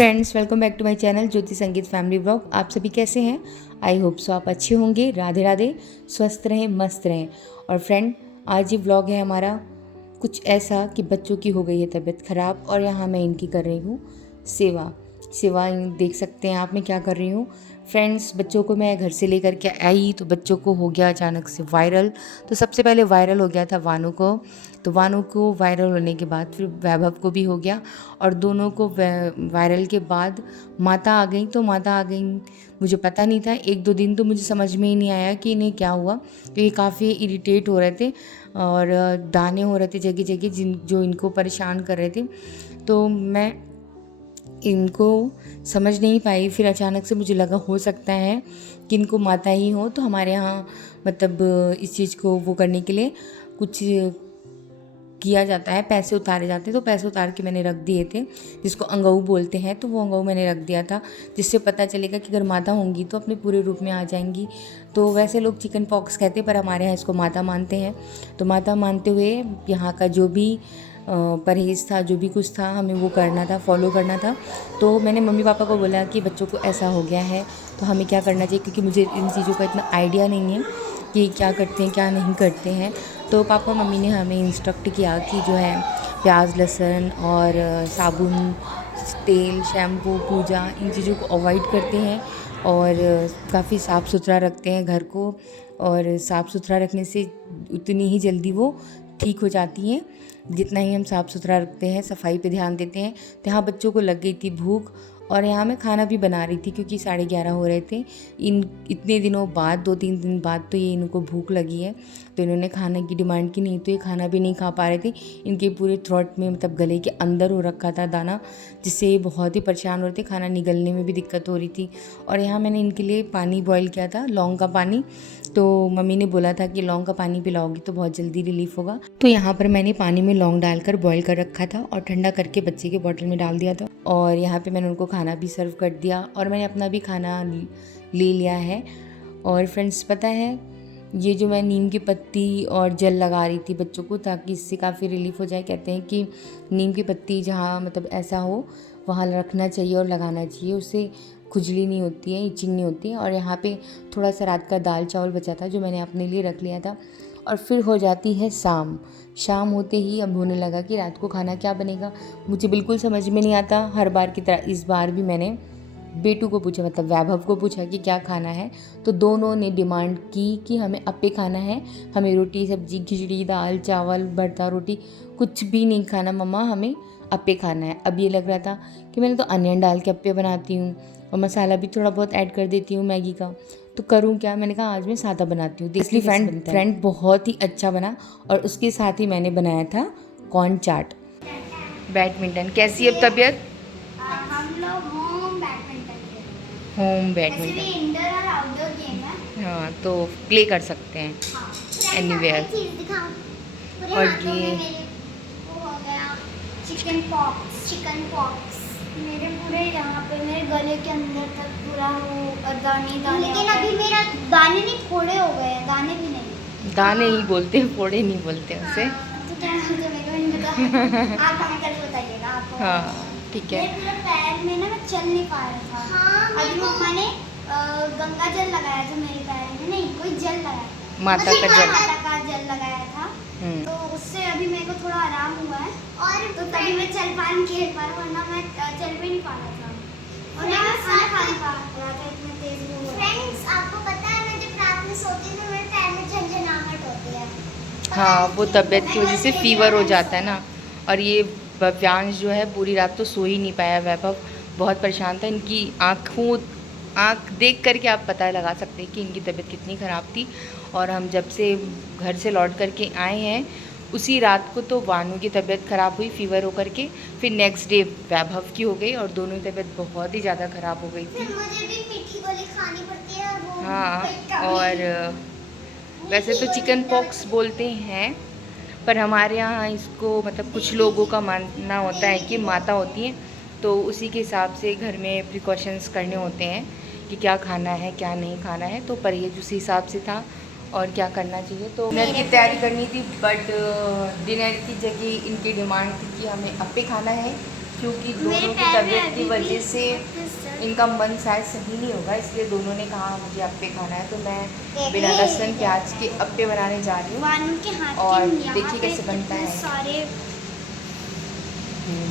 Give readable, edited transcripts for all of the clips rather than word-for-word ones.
Friends, welcome back to my channel Jyoti Sangeet family vlog. आप सभी कैसे हैं? आई होप सो आप अच्छे होंगे। राधे राधे, स्वस्थ रहें, मस्त रहें। और फ्रेंड, आज ये व्लॉग है हमारा कुछ ऐसा कि बच्चों की हो गई है तबीयत ख़राब और यहाँ मैं इनकी कर रही हूँ सेवा। देख सकते हैं आप मैं क्या कर रही हूँ। फ्रेंड्स, बच्चों को मैं घर से लेकर के आई तो बच्चों को हो गया अचानक से वायरल। तो सबसे पहले वायरल हो गया था वानू को, तो वानू को वायरल होने के बाद फिर वैभव को भी हो गया, और दोनों को वायरल के बाद माता आ गई। तो माता आ गई, मुझे पता नहीं था, एक दो दिन तो मुझे समझ में ही नहीं आया कि इन्हें क्या हुआ, तो ये काफ़ी इरिटेट हो रहे थे और दाने हो रहे थे जगह जगह जो इनको परेशान कर रहे थे। तो मैं इनको समझ नहीं पाई, फिर अचानक से मुझे लगा हो सकता है कि इनको माता ही हो। तो हमारे यहाँ मतलब इस चीज़ को वो करने के लिए कुछ किया जाता है, पैसे उतारे जाते हैं। तो पैसे उतार के मैंने रख दिए थे, जिसको अंगऊ बोलते हैं, तो वो अंगऊ मैंने रख दिया था, जिससे पता चलेगा कि अगर माता होंगी तो अपने पूरे रूप में आ जाएंगी। तो वैसे लोग चिकन पॉक्स कहते हैं, पर हमारे यहाँ इसको माता मानते हैं। तो माता मानते हुए यहाँ का जो भी परहेज़ था, जो भी कुछ था, हमें वो करना था, फॉलो करना था। तो मैंने मम्मी पापा को बोला कि बच्चों को ऐसा हो गया है तो हमें क्या करना चाहिए, क्योंकि मुझे इन चीज़ों का इतना आइडिया नहीं है कि क्या करते हैं क्या नहीं करते हैं। तो पापा मम्मी ने हमें इंस्ट्रक्ट किया कि जो है प्याज लहसुन और साबुन, तेल, शैम्पू, पूजा, इन चीज़ों को अवॉइड करते हैं और काफ़ी साफ़ सुथरा रखते हैं घर को। और साफ़ सुथरा रखने से उतनी ही जल्दी वो ठीक हो जाती हैं जितना ही हम साफ़ सुथरा रखते हैं, सफाई पे ध्यान देते हैं। तो यहाँ बच्चों को लग गई थी भूख, और यहाँ मैं खाना भी बना रही थी क्योंकि 11:30 हो रहे थे। इतने दिनों बाद, 2-3 दिन बाद तो ये इनको भूख लगी है, तो इन्होंने खाने की डिमांड की, नहीं तो ये खाना भी नहीं खा पा रहे थे। इनके पूरे थ्रोट में मतलब गले के अंदर हो रखा था दाना, जिससे ये बहुत ही परेशान हो रहे थे, खाना निगलने में भी दिक्कत हो रही थी। और यहाँ मैंने इनके लिए पानी बॉयल किया था, लौंग का पानी। तो मम्मी ने बोला था कि लौंग का पानी पिलाओगी तो बहुत जल्दी रिलीफ होगा। तो यहाँ पर मैंने पानी में लौंग डालकर बॉईल कर रखा था और ठंडा करके बच्चे के बॉटल में डाल दिया था। और यहाँ पे मैंने उनको खाना भी सर्व कर दिया और मैंने अपना भी खाना ले लिया है। और फ्रेंड्स, पता है, ये जो मैं नीम की पत्ती और जल लगा रही थी बच्चों को ताकि इससे काफ़ी रिलीफ हो जाए। कहते हैं कि नीम की पत्ती जहाँ मतलब ऐसा हो वहाँ रखना चाहिए और लगाना चाहिए, उससे खुजली नहीं होती है, इचिंग नहीं होती है। और यहाँ पे थोड़ा सा रात का दाल चावल बचा था जो मैंने अपने लिए रख लिया था। और फिर हो जाती है शाम होते ही अब होने लगा कि रात को खाना क्या बनेगा। मुझे बिल्कुल समझ में नहीं आता, हर बार की तरह इस बार भी मैंने बेटू को पूछा, मतलब वैभव को पूछा कि क्या खाना है। तो दोनों ने डिमांड की कि हमें अप्पे खाना है, हमें रोटी सब्जी खिचड़ी दाल चावल भरता रोटी कुछ भी नहीं खाना मम्मा, हमें अप्पे खाना है। अब ये लग रहा था कि मैंने तो अनियन डाल के अप्पे बनाती हूँ और मसाला भी थोड़ा बहुत ऐड कर देती हूँ मैगी का, तो करूँ क्या। मैंने कहा आज मैं सादा बनाती हूँ। इसलिए फ्रेंड बहुत ही अच्छा बना। और उसके साथ ही मैंने बनाया था कॉर्न चाट। बैडमिंटन कैसी है तबीयत? हम लोग होम बैडमिंटन बैडमिंटन, इंडोर और आउटडोर गेम है। हाँ, तो प्ले कर सकते हैं एनीवेयर। और ये वो हो गया चिकन पॉक्स मेरे पूरे यहाँ पे मेरे गले के अंदर तक पूरा वो दाने। लेकिन अभी मेरा दाने नहीं, फोड़े हो गए हैं, दाने भी नहीं। दाने ही बोलते हैं, फोड़े नहीं बोलते हैं उसे। तो क्या बोलते हैं मेरे को नहीं पता। आप हमें कल बताइएगा आपको। हाँ ठीक है। मेरे पूरे पैर में ना मैं चल नहीं पा रहा था। हाँ, अभी मम्मा ने गंगा जल लगाया था मेरे पैर में, नहीं कोई जल लगाया, माता का जल, माता का जल लगाया था। तो उससे अभी मेरे को थोड़ा आराम हुआ है और तो तभी मैं चल पा रही, खेल पा रही, वरना मैं चल भी नहीं पा रहा था और ना मैं खाना खा नहीं पा रहा था, इतना तेज वो। फ्रेंड्स, आपको पता है मैं जब रात में सोती हूँ तो मेरे पैर में झंझनाहट होती है। हाँ, वो तबीयत की वजह से फीवर हो जाता है ना। और ये भव्यांश जो है पूरी रात तो सो ही नहीं पाया, वैभव बहुत परेशान था। इनकी आँख देख करके आप पता लगा सकते हैं कि इनकी तबीयत कितनी ख़राब थी। और हम जब से घर से लौट करके आए हैं उसी रात को तो वानू की तबीयत ख़राब हुई फीवर होकर के, फिर नेक्स्ट डे वैभव की हो गई और दोनों की तबीयत बहुत ही ज़्यादा ख़राब हो गई थी। मुझे भी मीठी गोली खानी पड़ती है वो। हाँ, और वैसे तो चिकन पॉक्स बोलते हैं, पर हमारे यहाँ इसको मतलब कुछ लोगों का मानना होता है कि माता होती हैं, तो उसी के हिसाब से घर में प्रिकॉशंस करने होते हैं कि क्या खाना है क्या नहीं खाना है। तो परहेज उसी हिसाब से था और क्या करना चाहिए। तो डिनर की तैयारी करनी थी, बट डिनर की जगह इनकी डिमांड थी कि हमें अप्पे खाना है। क्योंकि दोनों की तबीयत की वजह से इनका मन शायद सही नहीं होगा, इसलिए दोनों ने कहा मुझे अप्पे खाना है, तो मैं बिना लहसुन प्याज के अप्पे बनाने जा रही हूँ। और देखिए कैसे बनता है। सारे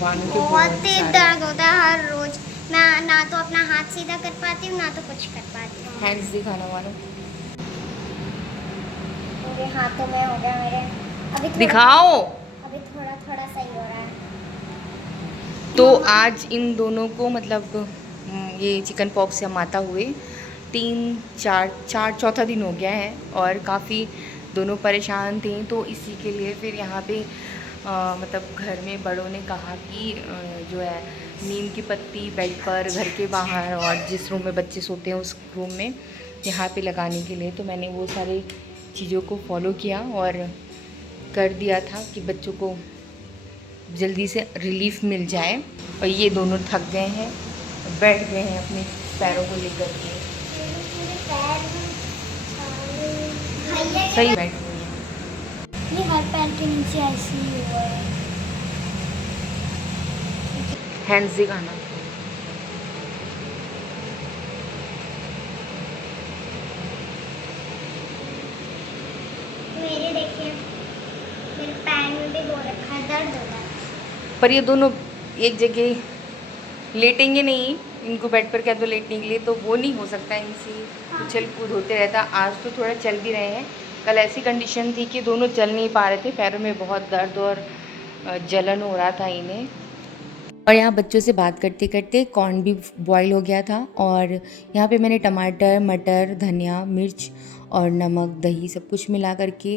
वानू के बहुत दर्द होता है हर रोज। मैं ना तो अपना हाथ सीधा कर पाती हूँ, ना तो कुछ कर पाती हूँ। हैंड्स दिखाना वानू, मेरे हाथों में हो गया मेरे। अभी दिखाओ। अभी थोड़ा थोड़ा सही हो रहा है। तो आज इन दोनों को मतलब ये चिकन पॉक्स से माता हुए 3-4 चौथा दिन हो गया है, और काफ़ी दोनों परेशान थे। तो इसी के लिए फिर यहाँ पे मतलब घर में बड़ों ने कहा कि जो है नीम की पत्ती बेड पर, घर के बाहर, और जिस रूम में बच्चे सोते हैं उस रूम में यहाँ पे लगाने के लिए। तो मैंने वो सारी चीज़ों को फॉलो किया और कर दिया था कि बच्चों को जल्दी से रिलीफ मिल जाए। और ये दोनों थक गए हैं, बैठ गए हैं अपने पैरों को लेकर के। सही बैठ गए हैं। ये हर पैर के नीचे ऐसे ही हुआ है। हैंड्स दिखाना। मेरे देखिए, मेरे पैर में भी हो रखा है, दर्द होता है। पर ये दोनों एक जगह लेटेंगे नहीं, इनको बेड पर क्या तो लेटने के लिए तो वो नहीं हो सकता, इनसे उछल कूद होते रहता। आज तो थोड़ा चल भी रहे हैं, कल ऐसी कंडीशन थी कि दोनों चल नहीं पा रहे थे, पैरों में बहुत दर्द और जलन हो रहा था इन्हें। और यहाँ बच्चों से बात करते करते कॉर्न भी बॉईल हो गया था, और यहाँ पे मैंने टमाटर, मटर, धनिया, मिर्च और नमक, दही सब कुछ मिला करके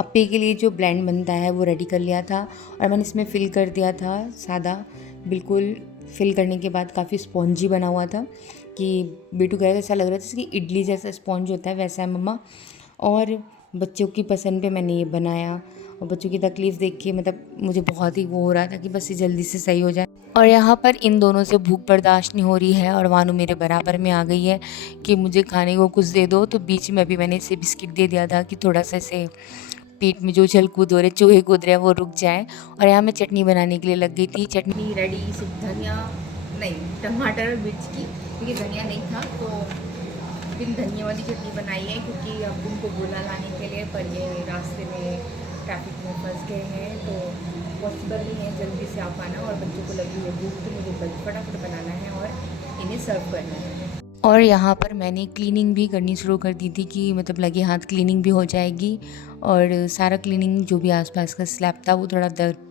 अप्पे के लिए जो ब्लेंड बनता है वो रेडी कर लिया था। और मैंने इसमें फिल कर दिया था सादा, बिल्कुल फिल करने के बाद काफ़ी स्पॉन्जी बना हुआ था कि बेटू कह रहा था ऐसा लग रहा था जैसे कि इडली जैसा स्पॉन्ज होता है, वैसा है मम्मा। और बच्चों की पसंद पे मैंने ये बनाया, और बच्चों की तकलीफ़ देख के मतलब मुझे बहुत ही वो हो रहा था कि बस ये जल्दी से सही हो जाए। और यहाँ पर इन दोनों से भूख बर्दाश्त नहीं हो रही है, और वानू मेरे बराबर में आ गई है कि मुझे खाने को कुछ दे दो। तो बीच में अभी मैंने इसे बिस्किट दे दिया था कि थोड़ा सा इसे पेट में जो उछल कूद हो रहे, चूहे कूद रहे हैं, वो रुक जाए। और यहाँ मैं चटनी बनाने के लिए लग गई थी। चटनी रेडी, सिर्फ धनिया नहीं, टमाटर और मिर्च की, क्योंकि धनिया नहीं था तो बिन धनिया वाली चटनी बनाई है, क्योंकि अब उनको बोला लाने के लिए, पर ये रास्ते में ट्रैफिक में फंस गए हैं, तो पॉसिबल नहीं है जल्दी से आ पाना। और बच्चों को लगी है भूख, तो मुझे फटाफट बनाना है और इन्हें सर्व करना है। और यहाँ पर मैंने क्लीनिंग भी करनी शुरू कर दी थी कि मतलब लगे हाथ क्लीनिंग भी हो जाएगी। और सारा क्लीनिंग जो भी आसपास का स्लैब था वो थोड़ा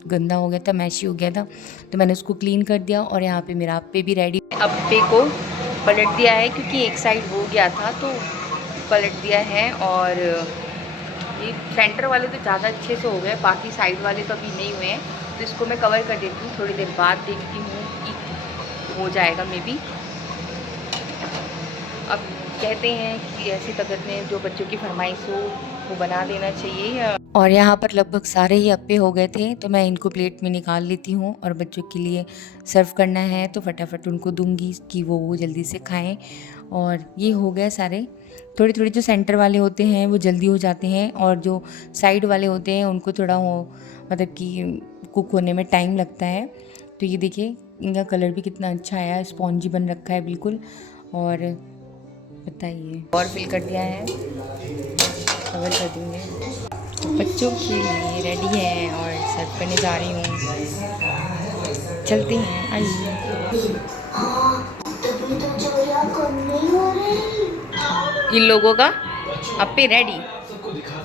गंदा हो गया था, मैशी हो गया था, तो मैंने उसको क्लीन कर दिया। और यहाँ पे मेरा अप्पे भी रेडी, अप्पे को पलट दिया है क्योंकि एक साइड हो गया था तो पलट दिया है। और ये सेंटर वाले तो ज़्यादा अच्छे से हो गए, बाकी साइड वाले तो अभी नहीं हुए हैं, तो इसको मैं कवर कर देती हूँ। थोड़ी देर बाद देखती हूँ कि हो जाएगा मे बी। अब कहते हैं कि ऐसी तबीयत में जो बच्चों की फरमाइश हो वो बना देना चाहिए। और यहाँ पर लगभग सारे ही अप्पे हो गए थे, तो मैं इनको प्लेट में निकाल लेती हूँ, और बच्चों के लिए सर्व करना है तो फटाफट उनको दूंगी कि वो जल्दी से खाएं। और ये हो गए सारे। थोड़े थोड़े जो सेंटर वाले होते हैं वो जल्दी हो जाते हैं, और जो साइड वाले होते हैं उनको थोड़ा हो मतलब कि कुक होने में टाइम लगता है। तो ये देखिए इनका कलर भी कितना अच्छा आया, स्पॉन्जी बन रखा है बिल्कुल। और बताइए, और फिल कर दिया है, कवर कर देंगे। तो बच्चों के लिए रेडी है और सर्व करने जा रही हूँ। चलते हैं, आइए। इन लोगों का अप्पे रेडी,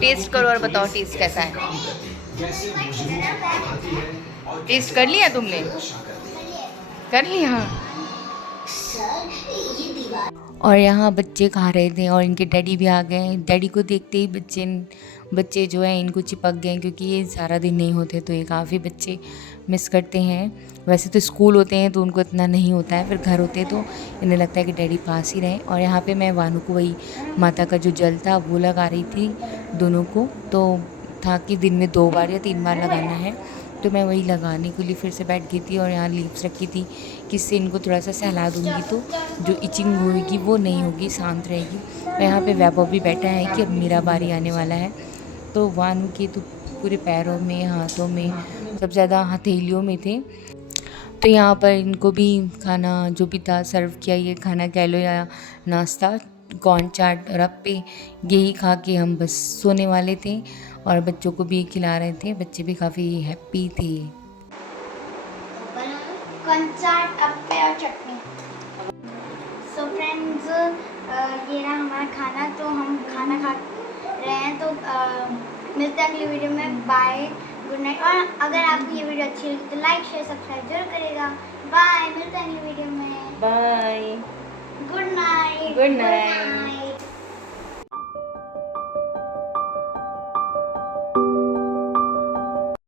टेस्ट करो और बताओ टेस्ट कैसा है। टेस्ट कर लिया तुमने? कर लिया। और यहाँ बच्चे खा रहे थे और इनके डैडी भी आ गए। डैडी को देखते ही बच्चे जो हैं इनको चिपक गए, क्योंकि ये सारा दिन नहीं होते तो ये काफ़ी बच्चे मिस करते हैं। वैसे तो स्कूल होते हैं तो उनको इतना नहीं होता है, फिर घर होते हैं तो इन्हें लगता है कि डैडी पास ही रहें। और यहाँ पे मैं वानू को वही माता का जो जल था वो लगा रही थी दोनों को, तो था कि दिन में 2 बार या 3 बार लगाना है, तो मैं वही लगाने के लिए फिर से बैठ गई थी। और यहाँ लीव्स रखी थी कि इससे इनको थोड़ा सा सहला दूँगी तो जो इचिंग होगी वो नहीं होगी, शांत रहेगी। और यहाँ पे वैभव भी बैठा है कि अब मेरा बारी आने वाला है। तो वानू के तो पूरे पैरों में, हाथों में, सबसे ज़्यादा हथेलियों में थे। तो यहाँ पर इनको भी खाना जो भी था सर्व किया, ये खाना कह लो या नाश्ता, कॉर्न चाट और अप्पे, यही खा के हम बस सोने वाले थे और बच्चों को भी खिला रहे थे। बच्चे भी काफ़ी हैप्पी थे। कॉर्न चाट, अप्पे और चटनी। सो फ्रेंड्स, ये रहा हमारा खाना। तो हम खाना खा रहे हैं, तो मिलते हैं अगली वीडियो में। Bye, good night. और अगर आपको ये वीडियो अच्छी लगी तो लाइक शेयर सब्सक्राइब जरूर करेगा। बाय, मिलते हैं अगली वीडियो में। Bye, good night. Good night.